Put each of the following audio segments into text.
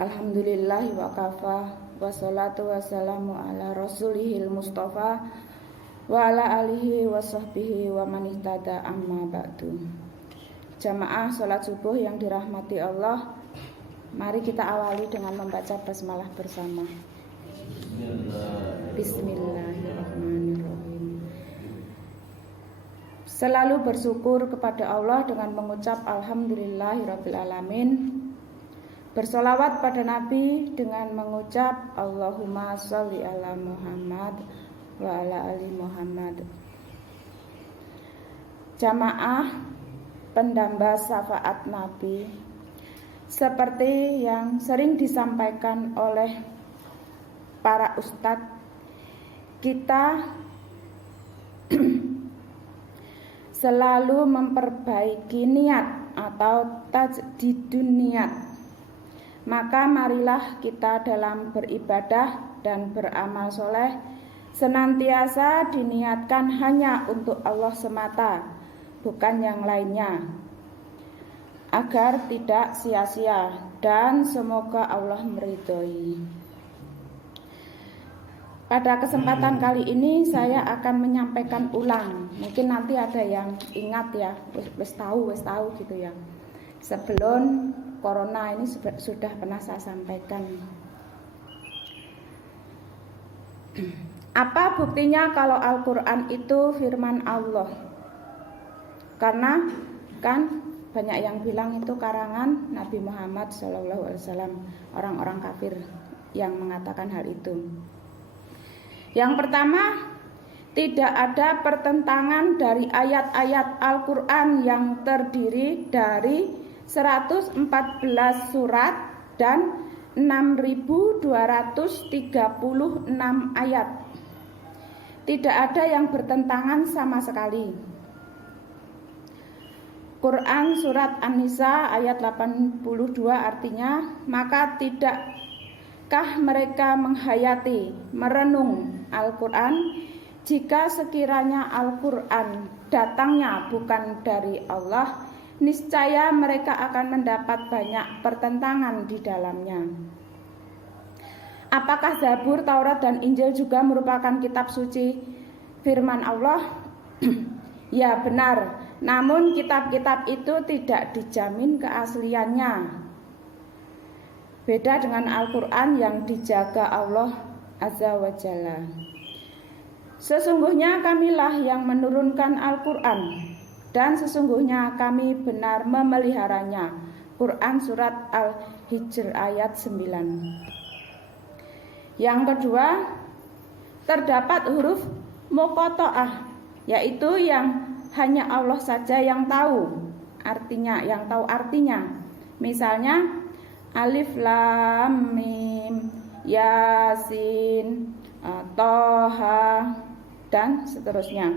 Alhamdulillahi wa kafa, wassalatu wassalamu ala rasulihil mustafa wa ala alihi wa sahbihi wa man ihtada amma ba'du. Jamaah salat subuh yang dirahmati Allah, mari kita awali dengan membaca basmalah bersama. Bismillahirrahmanirrahim. Selalu bersyukur kepada Allah dengan mengucap alhamdulillahirabbil alamin. Bersolawat pada Nabi dengan mengucap Allahumma sholli ala Muhammad wa ala ali Muhammad. Jamaah pendamba syafaat Nabi, seperti yang sering disampaikan oleh para ustadz, kita selalu memperbaiki niat atau tajdidun niat. Maka marilah kita dalam beribadah dan beramal soleh senantiasa diniatkan hanya untuk Allah semata, bukan yang lainnya, agar tidak sia-sia dan semoga Allah meridhoi. Pada kesempatan kali ini saya akan menyampaikan ulang. Mungkin nanti ada yang ingat ya, wis tahu gitu ya. Sebelum corona ini sudah pernah saya sampaikan. Apa buktinya kalau Al-Quran itu firman Allah? Karena kan banyak yang bilang itu karangan Nabi Muhammad SAW, orang-orang kafir yang mengatakan hal itu. Yang pertama, tidak ada pertentangan dari ayat-ayat Al-Quran yang terdiri dari 114 surat dan 6.236 ayat. Tidak ada yang bertentangan sama sekali. Quran surat An-Nisa ayat 82 artinya, maka tidakkah mereka menghayati, merenung Al-Quran jika sekiranya Al-Quran datangnya bukan dari Allah, niscaya mereka akan mendapat banyak pertentangan di dalamnya. Apakah Zabur, Taurat, dan Injil juga merupakan kitab suci firman Allah? Ya benar, namun kitab-kitab itu tidak dijamin keasliannya. Beda dengan Al-Quran yang dijaga Allah Azza wa Jalla. Sesungguhnya kamilah yang menurunkan Al-Quran, dan sesungguhnya kami benar memeliharanya. Quran surat Al-Hijr ayat 9. Yang kedua, terdapat huruf muqatta'ah, yaitu yang hanya Allah saja yang tahu artinya. Misalnya alif lam mim, yasin, toha, dan seterusnya.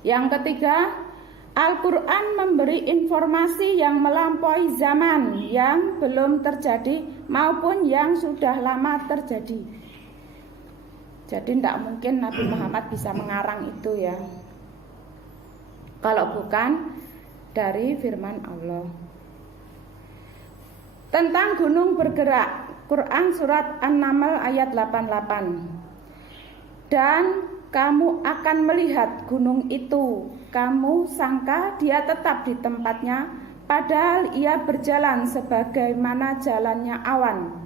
Yang ketiga, Al-Quran memberi informasi yang melampaui zaman yang belum terjadi maupun yang sudah lama terjadi. Jadi tidak mungkin Nabi Muhammad bisa mengarang itu ya, kalau bukan dari firman Allah. Tentang gunung bergerak, Quran surat An-Naml ayat 88. Dan kamu akan melihat gunung itu, kamu sangka dia tetap di tempatnya, padahal ia berjalan sebagaimana jalannya awan.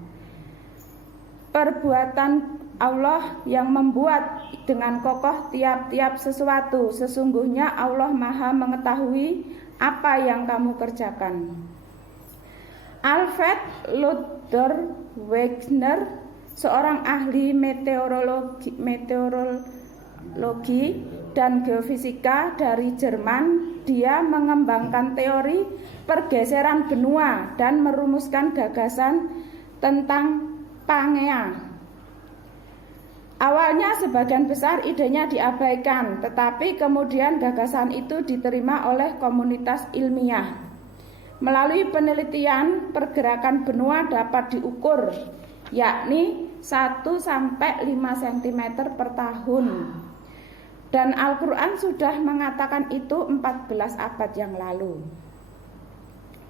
Perbuatan Allah yang membuat dengan kokoh tiap-tiap sesuatu. Sesungguhnya Allah Maha mengetahui apa yang kamu kerjakan. Alfred Ludwig Wegener, seorang ahli meteorologi dan geofisika dari Jerman, dia mengembangkan teori pergeseran benua dan merumuskan gagasan tentang Pangea. Awalnya sebagian besar idenya diabaikan, tetapi kemudian gagasan itu diterima oleh komunitas ilmiah. Melalui penelitian, pergerakan benua dapat diukur, yakni 1-5 cm per tahun. Dan Al-Quran sudah mengatakan itu 14 abad yang lalu.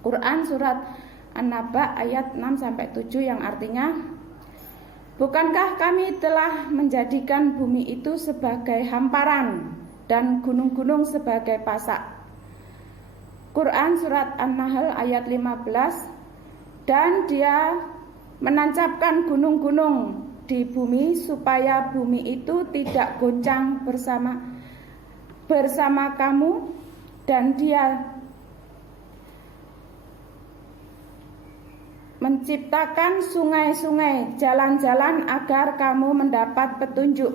Quran surat An-Naba ayat 6-7 yang artinya, bukankah kami telah menjadikan bumi itu sebagai hamparan dan gunung-gunung sebagai pasak. Quran surat An-Nahl ayat 15, dan dia menancapkan gunung-gunung di bumi supaya bumi itu tidak goncang bersama kamu, dan dia menciptakan sungai-sungai, jalan-jalan agar kamu mendapat petunjuk.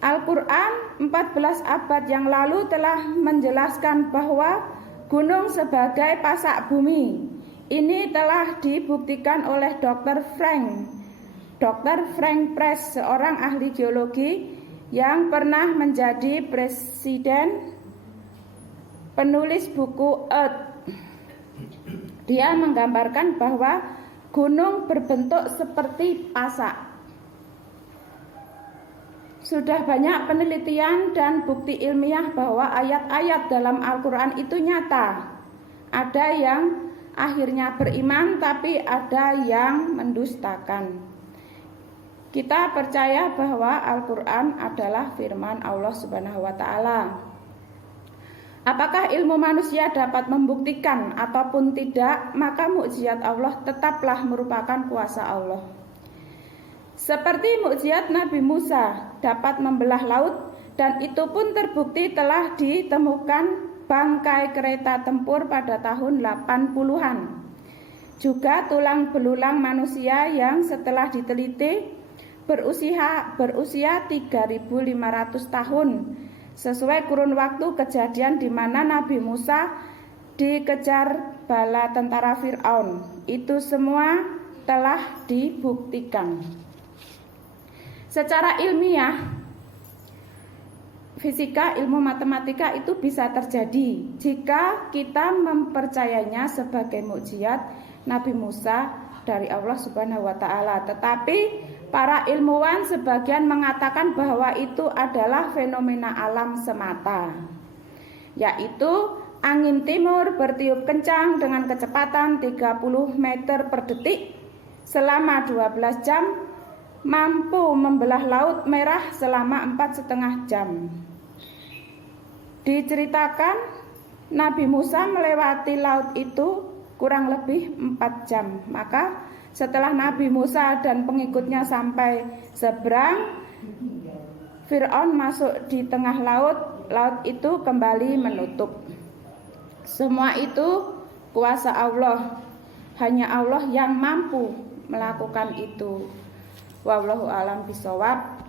Al-Quran 14 abad yang lalu telah menjelaskan bahwa gunung sebagai pasak bumi. Ini telah dibuktikan oleh Dr. Frank Press, seorang ahli geologi yang pernah menjadi presiden penulis buku Earth. Dia menggambarkan bahwa gunung berbentuk seperti pasak. Sudah banyak penelitian dan bukti ilmiah bahwa ayat-ayat dalam Al-Quran itu nyata. Ada yang akhirnya beriman, tapi ada yang mendustakan. Kita percaya bahwa Al-Quran adalah firman Allah Subhanahu wa Ta'ala. Apakah ilmu manusia dapat membuktikan ataupun tidak, maka mukjizat Allah tetaplah merupakan kuasa Allah. Seperti mukjizat Nabi Musa dapat membelah laut, dan itu pun terbukti telah ditemukan bangkai kereta tempur pada tahun 80-an. Juga tulang belulang manusia yang setelah diteliti berusia 3.500 tahun, sesuai kurun waktu kejadian di mana Nabi Musa dikejar bala tentara Fir'aun. Itu semua telah dibuktikan. Secara ilmiah, fisika, ilmu matematika itu bisa terjadi jika kita mempercayainya sebagai mukjizat Nabi Musa dari Allah Subhanahu wa Ta'ala. Tetapi para ilmuwan sebagian mengatakan bahwa itu adalah fenomena alam semata, yaitu angin timur bertiup kencang dengan kecepatan 30 meter per detik selama 12 jam, mampu membelah laut merah selama 4,5 jam. Diceritakan Nabi Musa melewati laut itu kurang lebih 4 jam. Maka setelah Nabi Musa dan pengikutnya sampai seberang, Fir'aun masuk di tengah laut, laut itu kembali menutup. Semua itu kuasa Allah. Hanya Allah yang mampu melakukan itu. Wallahu a'lam bishawab.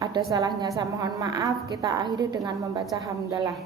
Ada salahnya saya mohon maaf. Kita akhiri dengan membaca hamdalah.